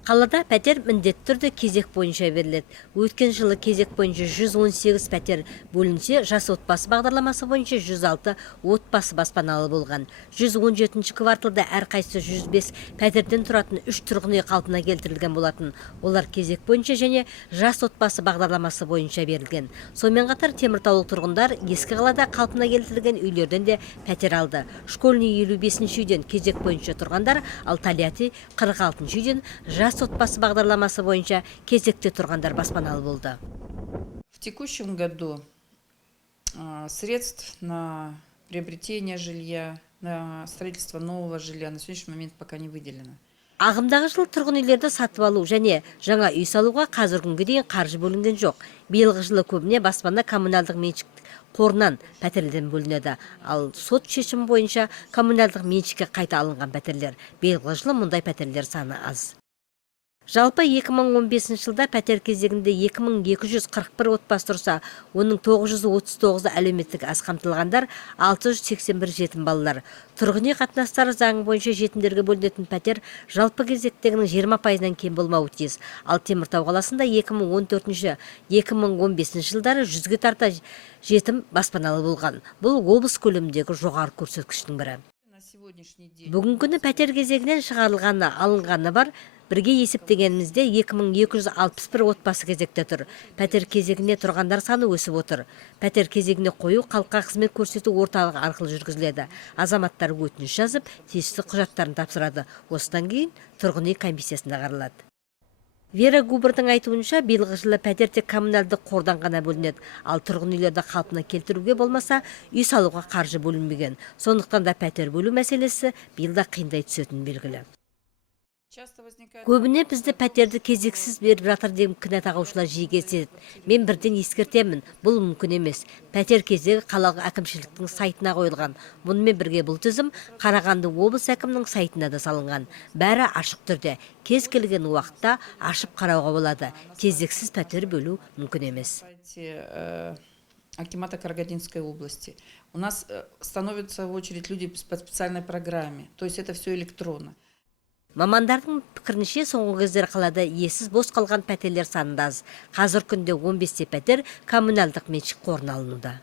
Қалада пәтер міндетті түрде кезек бойынша беріледі. Өткен жылы кезек бойынша 118 пәтер бөлінсе, жас отбасы бағдарламасы бойынша 106 отбасы баспаналы болған. 117 кварталда әрқайсысы 105 пәтерден тұратын 3 тұрғын үй қалпына келтірілген болатын. Олар кезек бойынша және жас отбасы бағдарламасы бойынша берілген. Сонымен қатар Теміртаулық тұрғындар ескі қалада қалпына келтірілген үйлерден де пәтер алды. Школьный 55 үйден кезек бойынша тұрғандар, ал Тольятти 46 үйден жас отбасы бағдарламасы бойынша кезекте тұрғандар баспаналы болды. В текущем году средств на приобретение жилья, на строительство нового жилья на сегодняшний момент пока не выделено. Ағымдағы жыл тұрғын үйлерді сатып алу және жаңа үй салуға қазіргі күнге дейін қаржы бөлінген жоқ. Биылғы жылы көбіне баспана коммуналдық меншік қорынан пәтерлерден бөлінеді, ал сот шешімі бойынша коммуналдық меншікке қайта алынған пәтерлер. Биылғы жылы мұндай пәтерлер саны аз. Жалпы 2015 жылда пәтер кезегінде 2241 отбасы тұрса, оның 939 әлеуметтік аз қамтылғандар, 681 жетім балалар. Тұрғын үй қатынастары заңы бойынша жетімдерге бөлінетін пәтер жалпы кезектегінің 20%-нан кем болмауы тиіс. Ал Теміртау қаласында 2014-2015 жылдары 100-ге тарта жетім баспаналы болған. Бұл облыс көлеміндегі жоғары көрсеткіштің бірі. Бүгінгі күні пәтер кезегінен шығарылғаны, алынғаны бар. Бірге есептегенімізде 2261 отбасы кезекте тұр. Пәтер кезегіне тұрғандар саны өсіп отыр. Пәтер кезегіне қою халыққа қызмет көрсету орталығы арқылы жүргізіледі. Азаматтар өтініш жазып, тиісті құжаттарын тапсырады. Осыдан кейін тұрғын үй комиссиясында қаралады. Вера Губердің айтуынша, биылғы жылы пәтер тек коммуналдық қордан ғана бөлінеді, ал тұрғын үйлерді қалпына келтіруге болмаса, үй салуға қаржы бөлінбеген. Сондықтан да пәтер бөлу мәселесі биылда қиындай түсетіні белгілі. Көбіне бізді пәтерді кезексіз беріп жатыр деген кінә тағушылар жиі кездеседі. Мен бірден ескертемін, бұл мүмкін емес. Пәтер кезегі қалалық әкімшіліктің сайтына қойылған. Мұнымен бірге бұл тізім Қарағанды облыс әкімінің сайтына да салынған. Бәрі ашық түрде, кез келген уақытта ашып қарауға болады. Кезексіз пәтер бөлу мүмкін емес. Акимата Карагандинской области. У нас становятся в очередь люди по специальной программе. То есть это все электронно. Мамандардың пікірінше соңғы кездері қалада иесіз бос қалған пәтерлер саны да аз. Қазір күнде 15 пәтер коммуналдық меншік қорына алынуда.